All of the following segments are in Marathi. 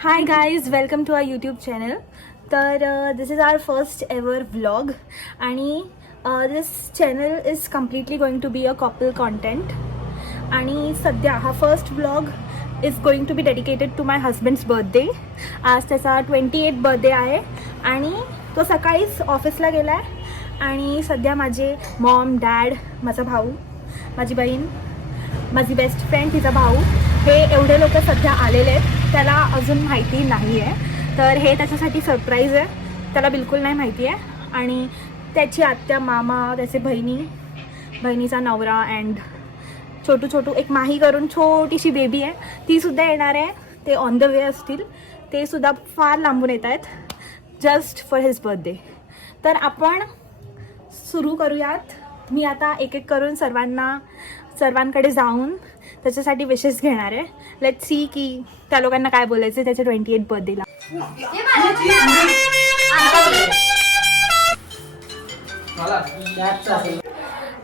Hi guys, welcome to our YouTube channel. तर this is our first ever vlog आणि this channel is completely going to be a couple content आणि सध्या हा first vlog is going to be dedicated to my husband's birthday. आज त्याचा 28th बर्थडे आहे आणि तो सकाळीच ऑफिसला गेला आहे आणि सध्या माझे मॉम, डॅड, माझा भाऊ, माझी बहीण, माझी बेस्ट फ्रेंड, तिचा भाऊ, हे एवढे लोक सध्या आलेले आहेत. त्याला अजून माहिती नाही आहे, तर हे त्याच्यासाठी सरप्राईज आहे. त्याला बिलकुल नाही माहिती आहे आणि त्याची आत्या, मामा, त्याचे बहिणीचा नवरा अँड छोटू एक माही करून छोटीशी बेबी आहे, तीसुद्धा येणार आहे. ते ऑन द वे असतील, ते सुद्धा फार लांबून येत आहेत जस्ट फॉर हिज बर्थडे. तर आपण सुरू करूयात. मी आता एक करून सर्वांकडे जाऊन त्याच्यासाठी विशेस घेणार आहे. लेट सी की त्या लोकांना काय बोलायचं त्याच्या 28th बर्थडेला.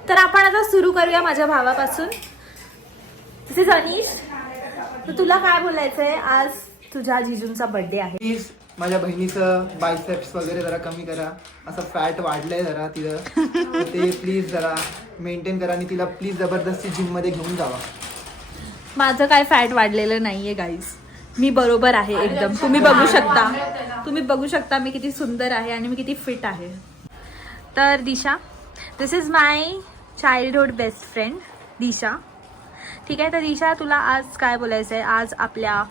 तर आपण आता सुरू करूया माझ्या भावापासून. दिस इज अनीश. तर तुला काय बोलायचं आहे? आज तुझ्या जिजूंचा बर्थडे आहे. प्लीज माझ्या बहिणीचं बायसेप्स वगैरे जरा कमी करा. असं फॅट वाढलंय जरा तिथं, ते प्लीज जरा मेंटेन करा आणि तिला प्लीज जबरदस्ती जिम मध्ये घेऊन जावा. माझं काय फॅट वाढलेलं नाहीये गाईज, मी बरोबर आहे एकदम. तुम्ही बघू शकता मी किती सुंदर आहे आणि मी किती फिट आहे. तर Disha, this is my childhood best friend Disha. ठीक आहे. तर दिशा, तुला आज काय बोलायचं आहे? आज आपल्या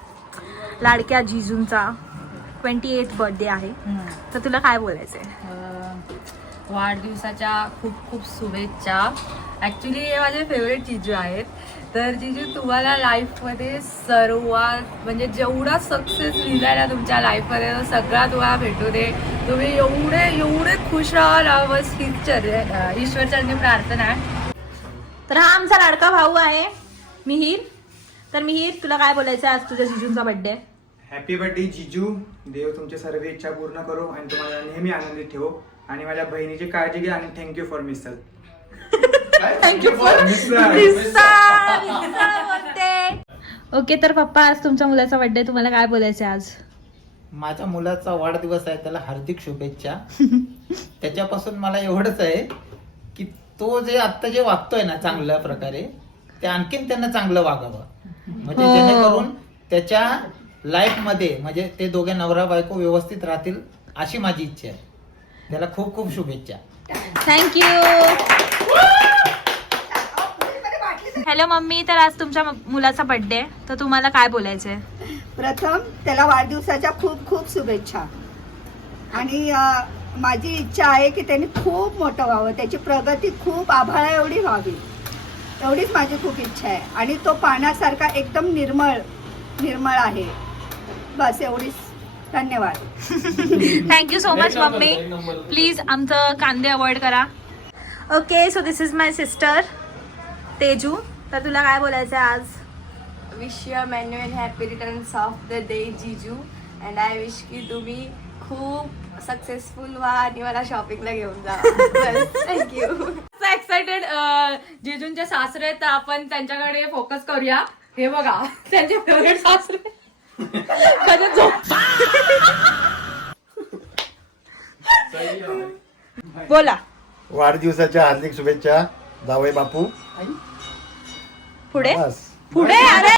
लाडक्या जिजूंचा 28th बर्थडे आहे, तर तुला काय बोलायचं आहे? वाढदिवसाच्या खूप खूप शुभेच्छा. ॲक्च्युली हे माझे फेवरेट जिजू आहेत. तर जिजू, तुम्हाला लाईफमध्ये सर्वात म्हणजे जेवढा सक्सेस लिहिलाय ना तुमच्या लाईफमध्ये, तो सगळा तुम्हाला भेटू दे. तुम्ही एवढे खुश राहा, बस हीच ईश्वरचरणी प्रार्थना आहे. तर हा आमचा लाडका भाऊ आहे मिहीर. तर मिहीर, तुला काय बोलायचं आहे? आज तुझ्या जिजूंचा बर्थडे. हॅपी बर्थडे जिजू. देव तुमच्या सर्व इच्छा पूर्ण करो आणि तुम्हाला नेहमी आनंदित ठेवो. आणि माझ्या बहिणीची काळजी घ्या आणि thank you for misal. Thank you for okay. तर पप्पा, आज तुमच्या मुलाचा बर्थडे, तुम्हाला काय बोलायचं आहे? आज माझ्या मुलाचा वाढदिवस आहे, त्याला हार्दिक शुभेच्छा. त्याच्यापासून मला एवढंच आहे की तो आता जे वागतोय ना चांगल्या प्रकारे, ते आणखीन त्यांना चांगलं वागावं, म्हणजे जेणेकरून त्याच्या लाईफ मध्ये म्हणजे ते दोघे नवरा बायको व्यवस्थित राहतील, अशी माझी इच्छा आहे. त्याला खूप खूप शुभेच्छा. थँक्यू. Hello mummy. तर आज तुमच्या मुलाचा बर्थडे, तर तुम्हाला काय बोलायचंय? प्रथम त्याला वाढदिवसाच्या खूप खूप शुभेच्छा. आणि माझी इच्छा आहे की त्याने खूप मोठं व्हावं, त्याची प्रगती खूप आभाळा एवढी व्हावी, एवढीच माझी खूप इच्छा आहे. आणि तो पाण्यासारखा एकदम निर्मळ आहे. बस एवढीच. धन्यवाद. Thank you so much mummy. Please आमचं कांदे अवॉइड करा. Okay. So this is my sister Teju. तर तुला काय बोलायचं आहे आज? Wish you many many happy returns of the day जिजू. अँड आय विश की तुम्ही खूप सक्सेसफुल व्हा आणि मला शॉपिंगला घेऊन जा. थँक्यू. एक्साइटेड. जिजूंचे सासरे, तर आपण त्यांच्याकडे फोकस करूया. हे बघा, त्यांचे फेवरेट सासरे. बोला. वाढदिवसाच्या हार्दिक शुभेच्छा जावई बापू. पुढे बस. पुढे. अरे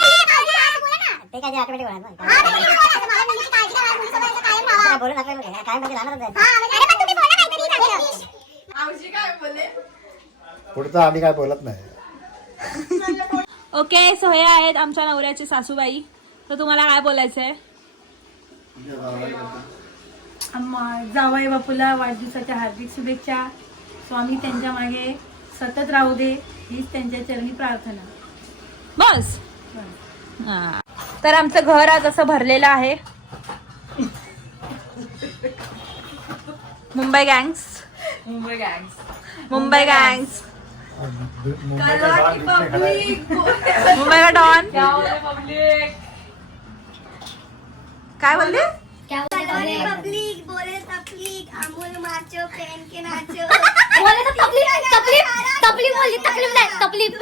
पुढचं आम्ही काय बोलत नाही. ओके. सो हे आहेत आमच्या नवऱ्याचे सासूबाई. तर तुम्हाला काय बोलायचंय? जावई बापूला वाढदिवसाच्या हार्दिक शुभेच्छा. स्वामी त्यांच्या मागे सतत राहू दे, हीच त्यांच्या चरणी प्रार्थना. बस. तर आमचं घर आज असं भरलेलं आहे. मुंबई गँग्स. मुंबई का डॉन. काय बोलले? पब्लिक बोले तकलीफ अमूल माचो पहन के नाचो बोले तो तकलीफ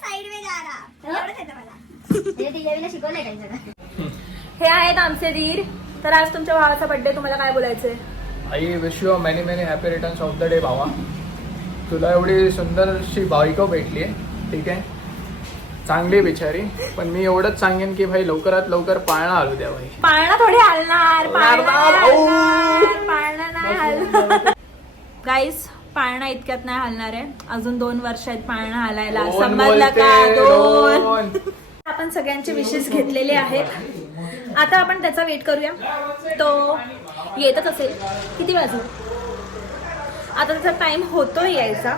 साइड में जा रहा. शिकवलंय काही हे आहेत आमचे दीर. तर आज तुमच्या भावाचा बर्थडे, तुम्हाला काय बोलायचंय? I wish you many many happy returns of the day भावा. तुला एवढी सुंदरशी बायको भेटली आहे, ठीक आहे, चांगली बिचारी. पण मी एवढंच सांगेन की भाई लवकरात लवकर पाळणा हलू द्या भाई. पाळणा थोडी हलणार, पाळणा नाही हलणार. गाईस, पाळणा इतक्यात नाही हलणार आहे. अजून 2 वर्ष आहेत पाळणा हलायला. दोन समजलं बोलते, का? 2. दोन. आपण सगळ्यांचे विशेष घेतलेले आहेत. आता आपण त्याचा वेट करूया. तो येतच असेल. किती वाजू? आता त्याचा टाइम होतोय यायचा.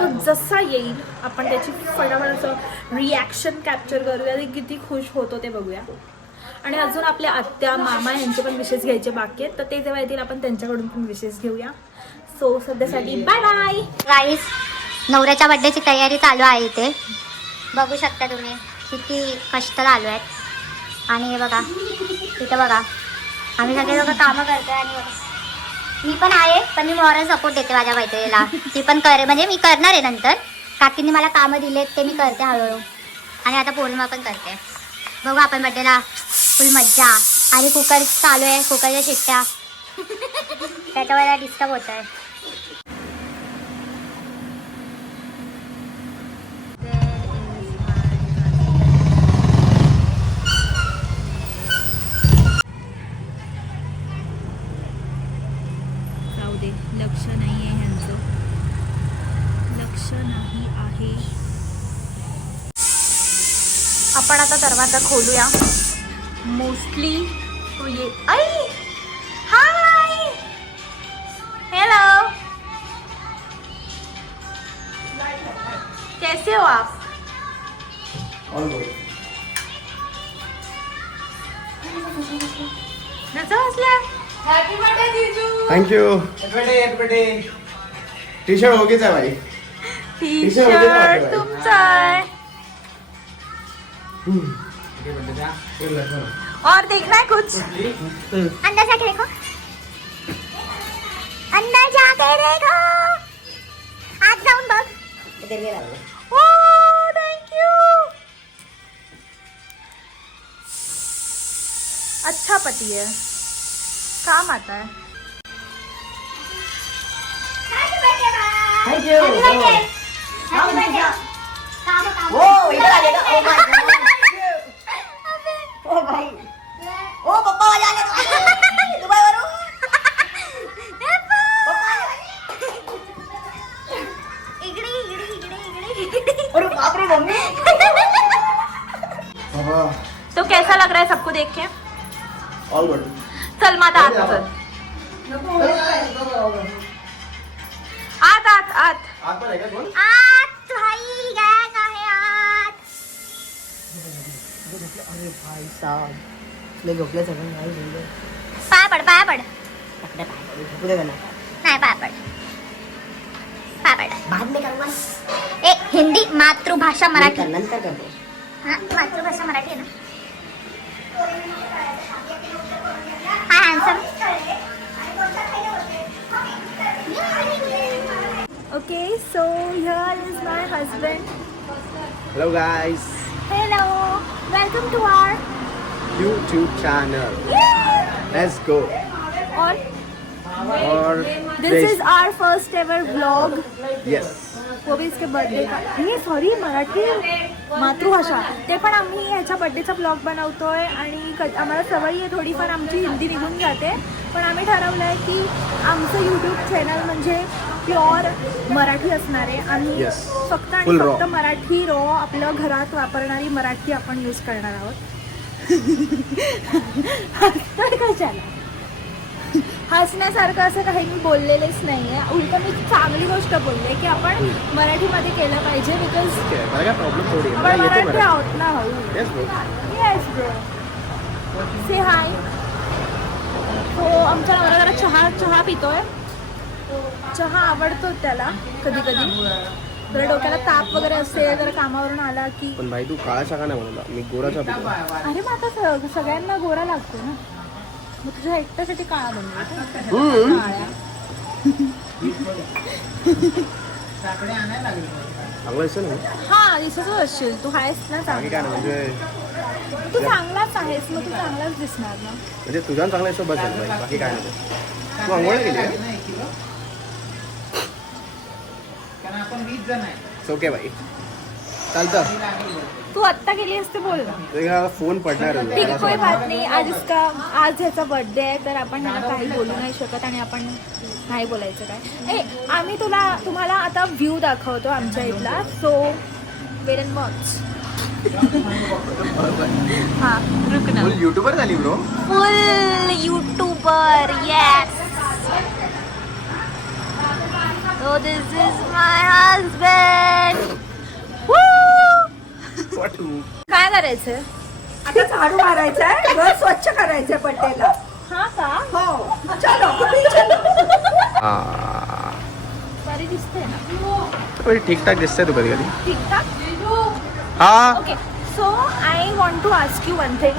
तो जसा येईल आपण त्याची फटाफट असं रिॲक्शन कॅप्चर करूया. ते किती खुश होतो ते बघूया. आणि अजून आपल्या आत्या मामा यांचे पण विशेष घ्यायचे बाकी आहेत. तर ते जेव्हा येतील आपण त्यांच्याकडून पण विशेष घेऊया. सो सध्यासाठी बाय बाय. गाईस, नवऱ्याच्या बर्थडेची तयारी चालू आहे इथे. बघू शकता तुम्ही किती कष्ट चालू आहेत. आणि हे बघा तिथे बघा आम्ही सगळे लोक कामं करतोय. आणि बघा मी पण आहे, पण मी मॉरल सपोर्ट देते माझ्या मैत्रिणीला. ती पण म्हणजे मी करणार आहे नंतर. काकींनी मला कामं दिलेत ते मी करते हळूहळू. आणि आता पौर्णिमा पण करते. बघू आपण बर्थडेला फुल मज्जा. आणि कुकर चालू आहे, कुकरच्या शिट्ट्या त्याच्या वेळेला डिस्टर्ब होत आहे. लक्ष नाही आहे ह्यांचं, लक्ष नाही आहे. आपण आता दरवाजा खोलूया. मोस्टली तो ये. आई हाय, हेलो, कैसे हो आप? थँक्यू. टी शर्ट ओकेच आहे भाई. टी शर्ट तुमचा आहे. और देखना है कुछ? अंदर जाके देखो, अंदर जाके देखो, आज जाऊन बघ. Oh thank you. अच्छा पति है, काम आता है. तो कैसा लग रहा है सबको देख के? All good. चल माता आत चल. आत आत आत. आत पण आहे का कोण? आज भाई गॅंग आहे आज. पाय पड, पाय पड. नाही पाय पड, पाय पड. ए हिंदी, मातृभाषा मराठी. हाँ, मातृभाषा मराठी आहे ना. हाय handsome. Okay, so here is my husband. Hello guys. Hello, welcome to our YouTube channel. Let's go. और this is our first ever vlog. Yes. वो भी इसके बर्थडे का. हे सॉरी, मराठी मातृभाषा. ते पण आम्ही ह्याच्या बर्थडेचा ब्लॉग बनवतोय. आणि आम्हाला सवयी आहे थोडीफार आमची हिंदी निघून जाते. पण आम्ही ठरवलं आहे की आमचं यूट्यूब चॅनल म्हणजे प्युअर मराठी असणार आहे. आणि Yes. फक्त आणि Full raw. फक्त मराठी रॉ आपल्या घरात वापरणारी मराठी आपण यूज करणार आहोत. कशाला हसण्यासारखं असं काही मी बोललेलेच नाही आहे. उलट मी चांगली गोष्ट बोलले की आपण मराठीमध्ये केलं पाहिजे. बिकॉज मला काय प्रॉब्लेम थोडी आहे. आपण मला येते मराठी मराठी. आहोत ना भाऊ. Yes bro. येस ब्रो, से हाय. हो, आमच्या नवरा जरा चहा पितोय. चहा आवडतो त्याला कधी कधी. जरा डोक्याला ताप वगैरे असेल, जरा कामावरून आला की. पण भाई तू काळा चहा नाही म्हणला, मी गोरा चहा पितो. अरे मग आता सगळ्यांना गोरा लागतो ना. मग तुझ्या एकट्यासाठी काळा बनवला काळ्या. चांगलं असेल ना. हा दिसतच असशील तू. आहेस ना बाकी काय चांगला. नाही म्हणजे तू चांगलाच आहेस, मग तू चांगलाच दिसणार ना. म्हणजे तुझ्या चांगला हिशोब बस झाला बाई, बाकी काय नाही. तू आंघोळ केली आहे? नाही केलं. कारण आपण 20 जण आहे. ओके बाई, चालतं. तू आत्ता गेली असते बोल ना. तुझ्या फोन पडणार आहे. ठीक आहे, कोई बात नाही. आज ह्याचा बर्थडे आहे, तर आपण ह्याला काही बोलू नाही शकत आणि आपण नाही बोलायचं काय. आम्ही तुम्हाला आता व्ह्यू दाखवतो आमच्या इथला. So wait and watch. हां, रुक ना. फुल युट्यूबर झाली bro. Full YouTuber, yes. So this is my husband. काय करायचंय आता झाडू मारायचा आहे, घर स्वच्छ करायचंय बड्डेला. हा का? हो, चलो चलो. बरी दिसते ना. ठीकठाक दिसतंय तू कधी कधी. ठीकठाक. हा. Okay, so I want to ask you one thing,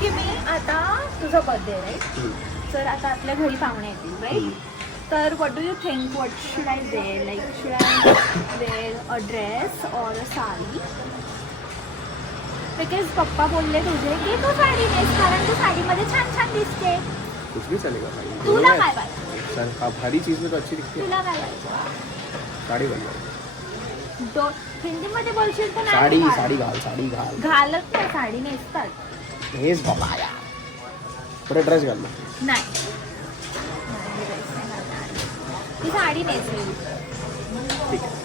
की मी आता तुझा बर्थडे राईट, तर आता आपल्या घरी पाहुणे येतील राईट, तर what do you think, what should I wear, like should I wear a dress और अ साडी? बिकॉज पप्पा बोलले तुझे की तू साडी नेस, कारण तू साडीमध्ये छान छान दिसते. कुछ भी चलेगा भाई. तुला काय पाहिजे? सर भारी चीज में तो अच्छी दिखती है. तुला काय पाहिजे? साडी घाल. हिंदीमध्ये बोलशील तर साडी नाही साडी घाल, साडी घाल. घालत नाही, साडी नेसतात. हेच बाबा या. बरं ड्रेस घाल मग. नाही, ती साडी नेसली. ठीक आहे.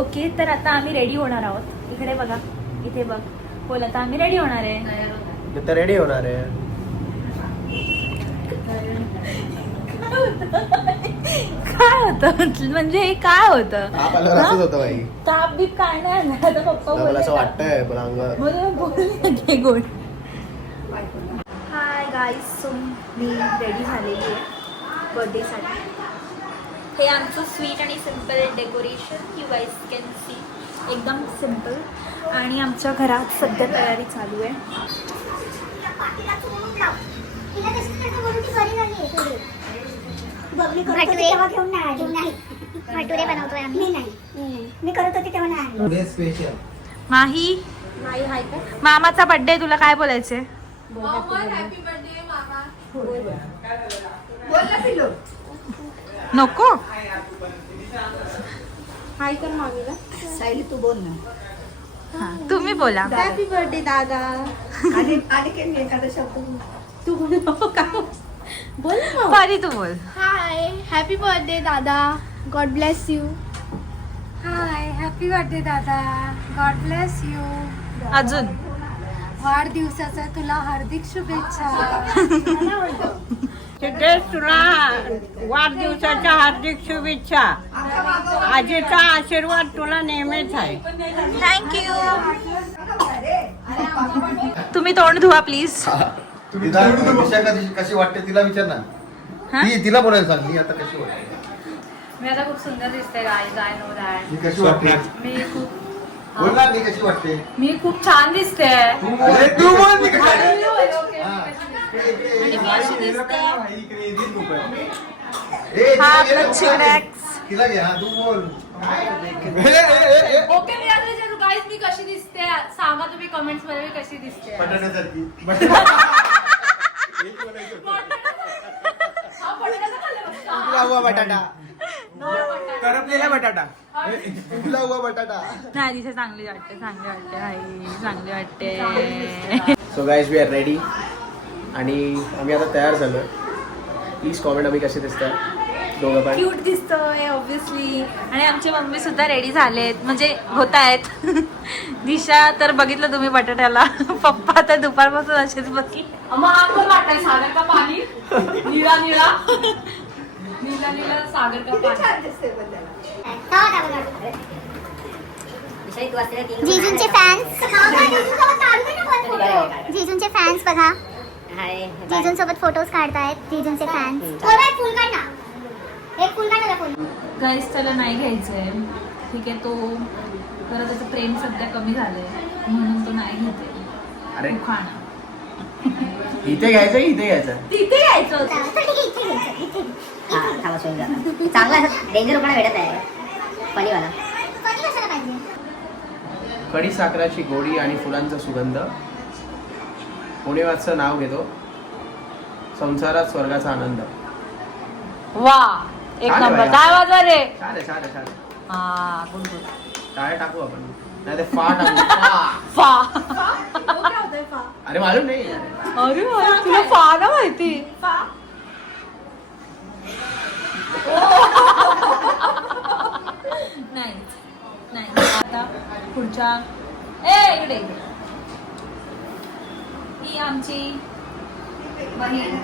ओके, तर आता आम्ही रेडी होणार आहोत. इकडे बघा, इथे बघ. बोल, आता आम्ही रेडी होणार आहे. तर रेडी होणार आहे. काय होतं म्हणजे हे काय होतं? असंच होतं बाई. ताप बीप काय नाही ना, आता पप्पा मला असं वाटतंय पण अंगावर. बोल गोड. हाय गाईज, सो मी रेडी झालेली आहे बर्थडेसाठी. हे आमचं स्वीट आणि simple decoration, you guys can see, एकदम सिम्पल. आणि आमच्या घरात सध्या तयारी चालू आहे. भटुरे बनवतोय आम्ही. मी करत होती तेव्हा नाही. स्पेशल माही, नाही हाय का? मामाचा बर्थडे, तुला काय बोलायचंय? बोल ना पिल्लू. नको. हाय कर मामीला. सायली तू बोल ना. हा, तुम्ही बोला. हॅपी बर्थडे दादा. आणि की मी एखादा शब्द तू बोल का? बोल ना. परी तू बोल. हाय, हॅपी बर्थडे दादा, God bless you. High, happy birthday दादा, गॉड ब्लेस यू. अजून वाढदिवसाच्या तुला हार्दिक शुभेच्छा. तुला वाढदिवसाच्या हार्दिक शुभेच्छा. आजीचा आशीर्वाद तुला नेहमीच आहे. थँक्यू. तुम्ही तोंड धुवा प्लीज. तिला कशी वाटते तिला विचार ना. तिला बोलायला सांग, मी आता कशी वाटते. मी आता खूप सुंदर दिसते गाईज, आय नो दॅट. मी कशी वाटते मी खूप बोल ना, मी कशी वाटते. मी खूप छान दिसते. तू बोल मी कशी वाटते. तिला घे. हा तू बोल. ओके, मी आता विचारू गाईज मी कशी दिसते, सांगा तुम्ही कमेंट्स मध्ये मी कशी दिसते. बटाट्यासारखी. हुआ बटाटा. करपलेला बटाटा. उगला हुआ बटाटा. नाही, तिथे चांगली वाटते, चांगली वाटते, आई चांगली वाटते. So guys we are ready आणि आम्ही आता तयार झालो. प्लीज कॉमेंट आम्ही कसे दिसतात दोघं पण. क्यूट दिसतोय ऑब्विसली. आणि आमची मम्मी सुद्धा रेडी झालेत, म्हणजे होत आहेत. दिशा तर बघितलं तुम्ही बटाट्याला. पप्पा तर दुपारपासून असेच बसली. मग आपण वाटाय सागर का पाणी, निळा निळा निळा निळा सागर का पाणी. छान दिसते पण त्याला. जीजूंचे फॅन्स, जीजूंचे फॅन्स बघा. जीजूंसोबत फोटोज काढतायत जीजूंचे फॅन्स. फुल काढ ना, एक फुल काढ ना. फुल गाईस त्याला नाही घ्यायचंय, ठीक आहे. तो खरं त्याचं प्रेम सध्या कमी झालंय म्हणून तो नाही घेते. अरे खाणं इथे घ्यायचं की इथे घ्यायचं? तिथे यायचं होतं. चांगला डेंजर रुपया भेटत आहे फणीवाला. कढी साखराची गोडी आणि फुलांचा सुगंध पुणेवाचं नाव घेतो. संसारात स्वर्गाचा आनंद. वा एक छान आहे नंबर. बाई. काय वाजवा रे. छान आहे छान आहे छान आहे. हा गुड गुड. टाळ्या टाकू आपण नाही ते फा टाकू फा. अरे मालूम नाही. अरे तुला फा ना माहिती. नाही नाही. आता पुढच्या इकडे ही आमची बहीण.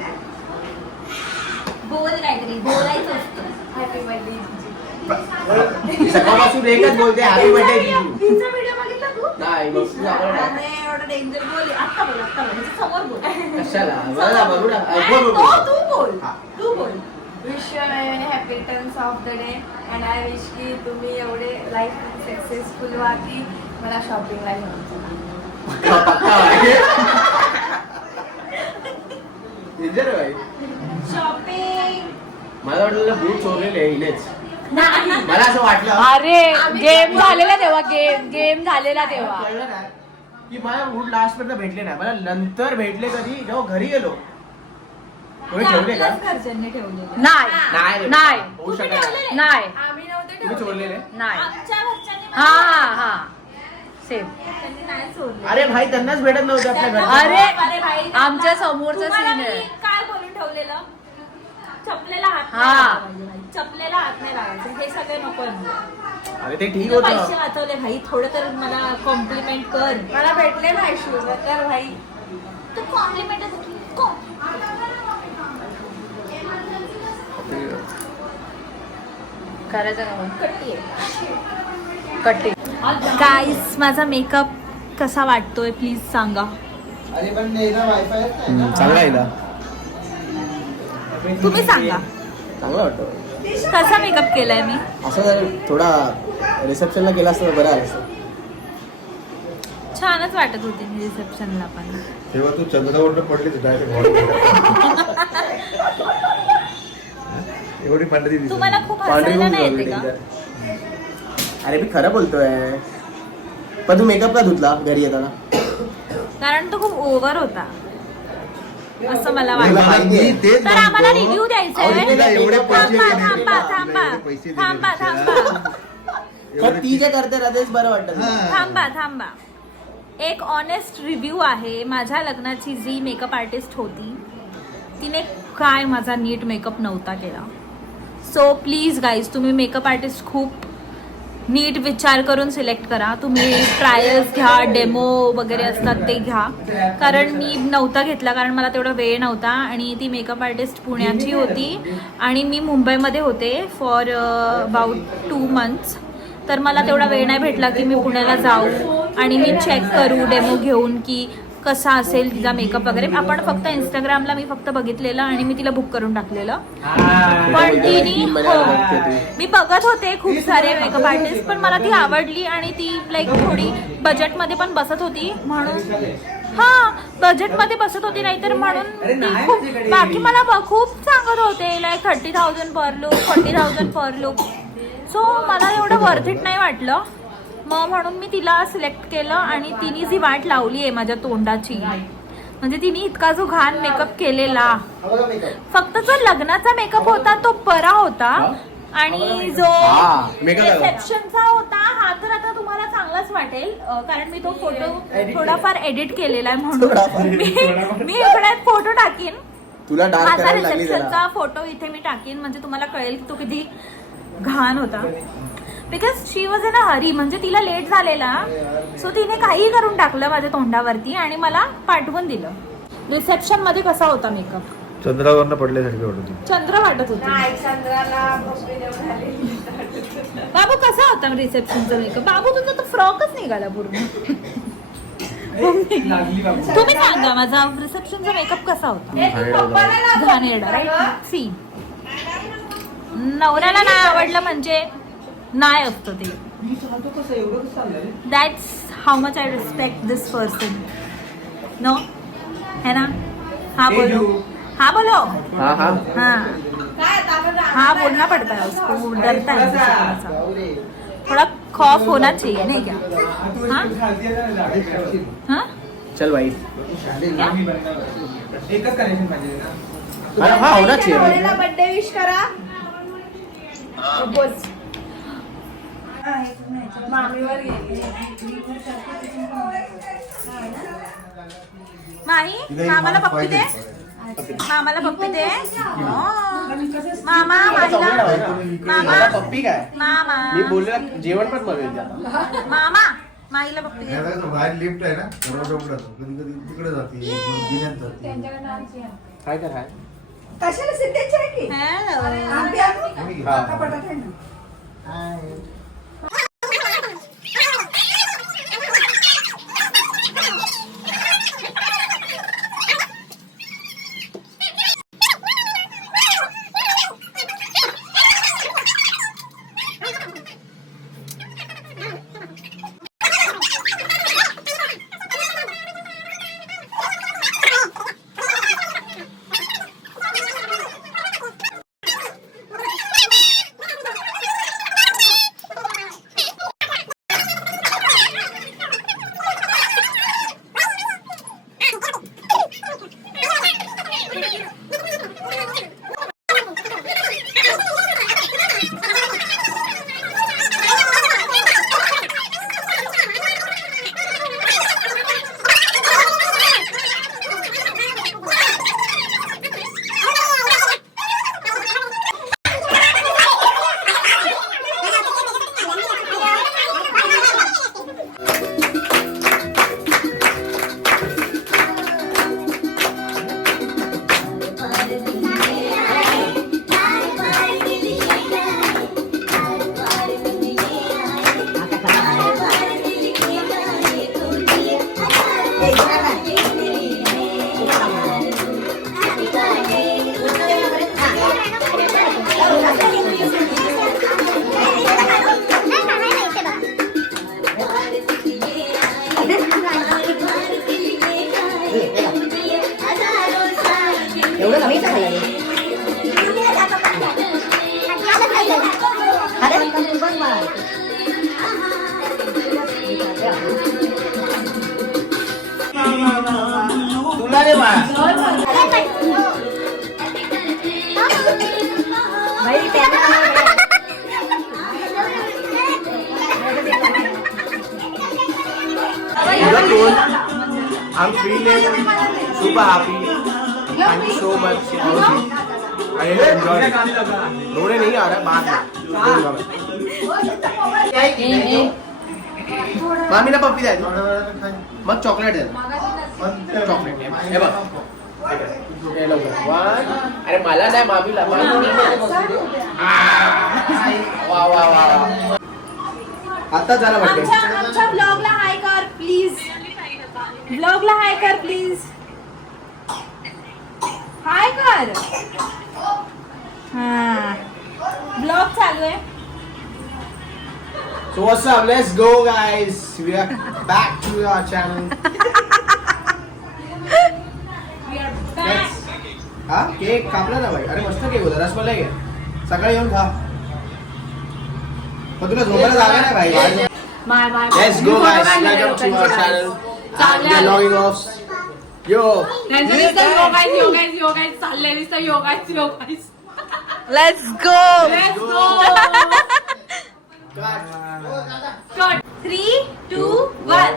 बोल काहीतरी बोलायचं असतं. Happy birthday. ती सकाळपासून एकच बोलते हॅपी बर्थडे तिचा व्हिडिओ बघितला तू? नाही बघ तुझा आवडला. एवढं डेंजर बोल. आता बोल समोर बोल. कशाला बघा बघू ना तू बोल. हा. तू बोल. Wish you happy returns of the day and I wish की तुम्ही एवढे लाईफ सक्सेसफुल व्हा की मला शॉपिंगला घेऊन चला. डेंजर भाई. शॉपिंग मला वाटलं बूट चोरलेले हिनेच. नाही. मला असं वाटलं अरे गेम झालेला तेव्हा. गेम झालेला तेव्हा. कळलं ना की मला बूट लास्ट पर्यंत भेटले नाही. मला नंतर भेटले कधी जेव्हा घरी गेलो. कोणी ठेवले का? आपल्याच घरच्यांनी ठेवलेलं. नाही नाही नाही होऊ शकत नाही. नाही आम्ही नव्हते तुम्ही चोरलेले नाही. आमच्या घरच्यांनी हा हा हा सेम. त्यांनी नाही सोडलं. अरे भाई त्यांनाच भेटत नव्हतं आपल्या घरी. अरे अरे भाई आमच्या समोरचा तुम्हाला सीन आहे. मी काय बोलून ठेवलेलं? चपलेला हात हा. नाही लावायचे भाई. चपलेला हात नाही लावायचे. हे सगळे नको आहे मला. अरे ते ठीक तुझे पैसे होतं. वाचवले भाई. थोडं तर मला कॉम्प्लिमेंट कर. मला भेटले नाही शूज तर भाई तू कॉम्प्लिमेंट करायचं का मग? कट्टी कट्टी. गाईस माझा मेकअप कसा वाटतोय प्लीज सांगा. अरे पण वायफाय चांगला आहे ना. तुम्ही सांगा चांगला वाटतो. कसा मेकअप केलाय मी. असं जर थोडा रिसेप्शनला गेला असतं तर बरं आलं असतं. छानच वाटत होती मी रिसेप्शनला पण. तेव्हा तू चंद्रावरनं पडलीच डायरेक्ट एवढी पांढरी दिसत तुम्हाला खूप हसायला नाही येते का. अरे मी खरं बोलतोय. पण तू मेकअप का धुतला घरी येताना? कारण तो खूप ओव्हर होता असं मला मला वाटतं. माहिती, तेच तर आम्हाला म्हणतो. रिव्ह्यू द्यायचा अहो, तिला आहे. एवढे पैसे थांबा दिले. थांबा तिला थांबा एवढे पैसे दिले थांबा तिला. थांबा पण ती जे करते ना तेच बरं वाटतं. हा. थांबा थांबा. एक ऑनेस्ट रिव्ह्यू आहे. माझ्या लग्नाची जी मेकअप आर्टिस्ट होती तिने काय माझा नीट मेकअप नव्हता केला. सो प्लीज गाईज तुम्ही मेकअप आर्टिस्ट खूप नीट विचार करून सिलेक्ट करा. तुम्ही ट्रायल्स घ्या, डेमो वगैरे असतात ते घ्या. कारण मी नव्हता घेतला कारण मला तेवढा वेळ नव्हता आणि ती मेकअप आर्टिस्ट पुण्याची होती आणि मी मुंबईमध्ये होते फॉर अबाउट 2 months. तर मला तेवढा वेळ नाही भेटला की मी पुण्याला जाऊ आणि मी चेक करू डेमो घेऊन की कसा असेल तिचा मेकअप वगैरे. आपण फक्त इंस्टाग्रामला मी फक्त बघितलेलं आणि मी तिला बुक करून टाकलेलं. पण तिने मी बघत होते खूप सारे मेकअप आर्टिस्ट पण मला ती आवडली आणि ती लाईक थोडी बजेटमध्ये पण बसत होती म्हणून. हा बजेटमध्ये बसत होती नाहीतर म्हणून ती खूप बाकी मला खूप सांगत होते लाईक 30,000 पर लुक 40,000 पर लुक. सो मला एवढं वर्थ इट नाही वाटलं. मग म्हणून मी तिला सिलेक्ट केलं आणि तिने जी वाट लावली आहे माझ्या तोंडाची म्हणजे तिने इतका जो घाण मेकअप केलेला. फक्त जो लग्नाचा मेकअप होता तो बरा होता आणि जो रिसेप्शनचा होता हा तर आता तुम्हाला चांगलाच वाटेल कारण मी तो फोटो थोडाफार एडिट केलेला आहे म्हणून मी इकडे फोटो टाकीन. तुला डार्क माझा करायला लागली रिसेप्शनचा फोटो इथे मी टाकीन म्हणजे तुम्हाला कळेल की तो किती घाण होता. बिकॉज शी वॉज इन अ हरी म्हणजे तिला लेट झालेला सो तिने काही करून टाकलं माझ्या तोंडावरती आणि मला पाठवून दिलं. रिसेप्शन मध्ये कसा होता मेकअप. चंद्रावरनं पडल्यासारखी वाटत होती. चंद्र वाटत होती. बाबू कसा होता रिसेप्शनचा मेकअप. बाबू तुझा तर फ्रॉकच निघाला पूर्ण. तुम्ही सांगा माझा रिसेप्शनचा मेकअप कसा होता. घाणेरडा राईट. सी नवऱ्याला नाही आवडलं म्हणजे नाही असतं ते. That's how much I respect this person. No है ना? हाँ बोलो, हाँ बोलो, हाँ हाँ हाँ हाँ बोलना पड़ता है उसको, डरता है मुझसे थोड़ा सा। थोड़ा खौफ होना चाहिए नहीं क्या? हाँ हाँ चल भाई एकच कनेक्शन पाहिजे ना. हाँ होना चाहिए भाई. बर्थडे विश करा. मामीवर माही मामाला पप्पी दे, मामाला पप्पी दे. मामा माहीला, मामा पप्पी काय मामा मी बोललेला जेवण पण बनवेल. मामा माहीला पप्पी दे. बाहेर लिफ्ट आहे ना दरवाजा उघडा कधी कधी तिकडे जाते गिन्यात जाते. काय कर हाय कशाला सिद्धेची आहे की Hello. आंबे आणू? काका पटात आहे ना. एवढं कमी खायला तुला रे बा I'm feeling super happy. Thank you so much. I enjoyed it. रोने नहीं आ रहा बाद में. मामीला पप्पी द्यायची मग चॉकलेट द्यायचं. चॉकलेट हे बघ हे लवकर. One. अरे मला नाही मामीला. वा वा वा आता झाला वाटतं. आमच्या ब्लॉगला हाय कर प्लीज, ब्लॉगला हाय कर प्लीज, हाय कर. हा ब्लॉग चालू आहे. So what's up? Let's go, guys. We are back to our channel. Let's. हा केक कापला ना भाई. अरे मस्त केक होता. रसमलाई घे. सकाळी येऊन खा. पण तुला झोपायला जागा नाही भाई. Let's go, guys. Welcome to our channel. And we are logging off. Yo. Let's go. Cut. 3, 2, 1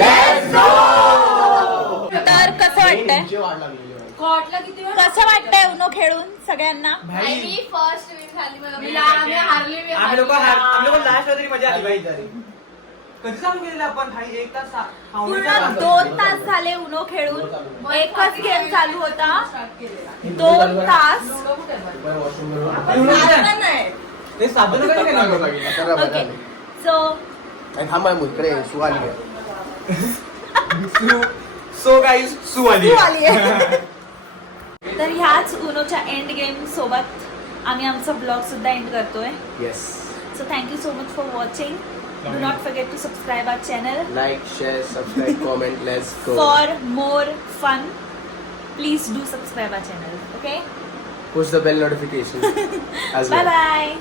Let's go. तर कसं वाटतंय, कॉटला किती वेळ कसं वाटतंय उनो खेळून सगळ्यांना? मी फर्स्ट विन झाली मला. आम्ही लोक लास्ट तरी मजा आली भाई. कधी चालू केलेलं आपण भाई? 1 तास पूर्ण 2 तास झाले उनो खेळून. एकच गेम चालू होता 2 तास. ओके सो थांबा मुलकडे सुवाली आहे. सो गाईज सुवाली आली आहे. तर ह्याच उनोच्या एंड गेम सोबत आम्ही आमचा ब्लॉग सुद्धा एंड करतोय. Yes. So thank you so much for watching. Do not forget to subscribe our channel like share subscribe comment. Let's go for more fun please do subscribe our channel. Okay, push the bell notification bye bye.